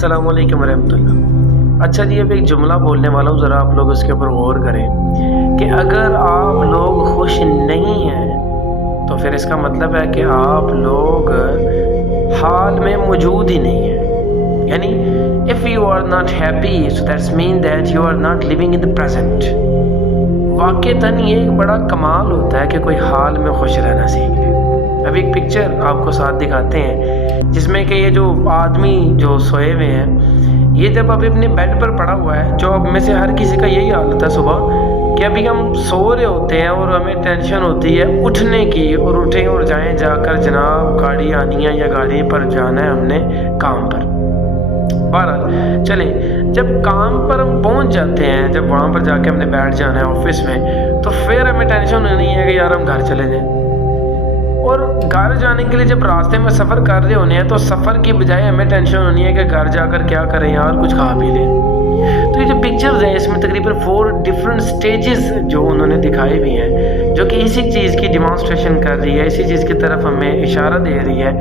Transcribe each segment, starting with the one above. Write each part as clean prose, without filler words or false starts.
अस्सलाम वालेकुम रहमतुल्लाह। अच्छा जी, अब एक जुमला बोलने वाला हूँ, ज़रा आप लोग उसके ऊपर गौर करें कि अगर आप लोग खुश नहीं हैं तो फिर इसका मतलब है कि आप लोग हाल में मौजूद ही नहीं हैं। यानी if you are not happy so that's mean that you are not living in the present. वाक़तन ये एक बड़ा कमाल होता है कि कोई हाल में खुश रहना सीख ले। अब एक पिक्चर आपको साथ दिखाते हैं जिसमें कि ये जो आदमी जो सोए हुए हैं, ये जब अभी अपने बेड पर पड़ा हुआ है, जो अब में से हर किसी का यही हाल होता है सुबह कि अभी हम सो रहे होते हैं और हमें टेंशन होती है उठने की, और उठें और जाएं जाकर जनाब गाड़ी आनी है या गाड़ी पर जाना है हमने काम पर। बहरहाल चलें, जब काम पर हम पहुंच जाते हैं, जब वहाँ पर जाके हमने बैठ जाना है ऑफिस में, तो फिर हमें टेंशन नहीं है कि यार हम घर चले जाएं। और घर जाने के लिए जब रास्ते में सफ़र कर रहे होने हैं तो सफ़र की बजाय हमें टेंशन होनी है कि घर जाकर क्या करें यार, कुछ खा पी लें। तो ये जो पिक्चर्स हैं इसमें तकरीबन 4 डिफरेंट स्टेजेस जो उन्होंने दिखाए भी हैं, जो कि इसी चीज़ की डिमॉन्स्ट्रेशन कर रही है, इसी चीज़ की तरफ हमें इशारा दे रही है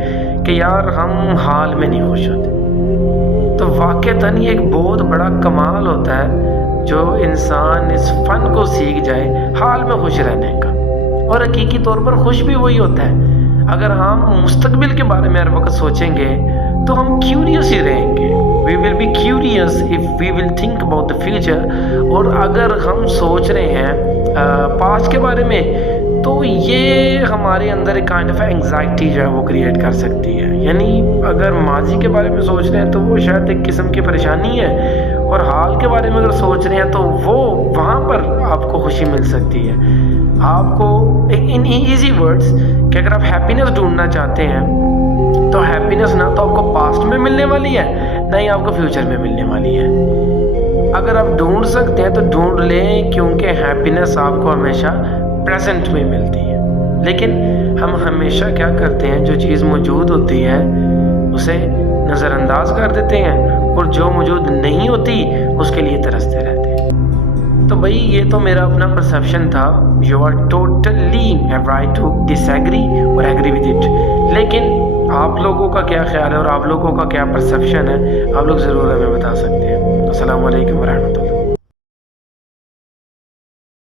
कि यार हम हाल में नहीं खुश होते। तो वाक़तन ये एक बहुत बड़ा कमाल होता है जो इंसान इस फ़न को सीख जाए हाल में खुश रहने का। और हकीकी तौर पर खुश भी वही होता है अगर हम मुस्तकबिल के बारे में हर वक्त सोचेंगे तो हम क्यूरियस ही रहेंगे। We will be curious if we will think about the future. और अगर हम सोच रहे हैं पास्ट के बारे में तो ये हमारे अंदर एक काइंड ऑफ एंग्जाइटी जो है वो क्रिएट कर सकती है। यानी अगर माजी के बारे में सोच रहे हैं तो वो शायद एक किस्म की परेशानी है, और हाल के बारे में अगर सोच रहे हैं तो वो वहाँ पर आपको खुशी मिल सकती है। आपको इन इजी वर्ड्स कि अगर आप हैप्पीनेस ढूंढना चाहते हैं तो हैप्पीनेस ना तो आपको पास्ट में मिलने वाली है, ना ही आपको फ्यूचर में मिलने वाली है। अगर आप ढूंढ सकते हैं तो ढूंढ लें, क्योंकि हैप्पीनेस आपको हमेशा प्रेजेंट में मिलती है। लेकिन हम हमेशा क्या करते हैं, जो चीज़ मौजूद होती है उसे नज़रअंदाज कर देते हैं, और जो मौजूद नहीं होती उसके लिए तरसते रहते हैं। तो भाई ये तो मेरा अपना परसेप्शन था। You are totally right to disagree और एग्री विद इट। लेकिन आप लोगों का क्या ख्याल है और आप लोगों का क्या परसेप्शन है, आप लोग ज़रूर हमें बता सकते हैं। अस्सलाम वालेकुम व रहमतुल्लाह।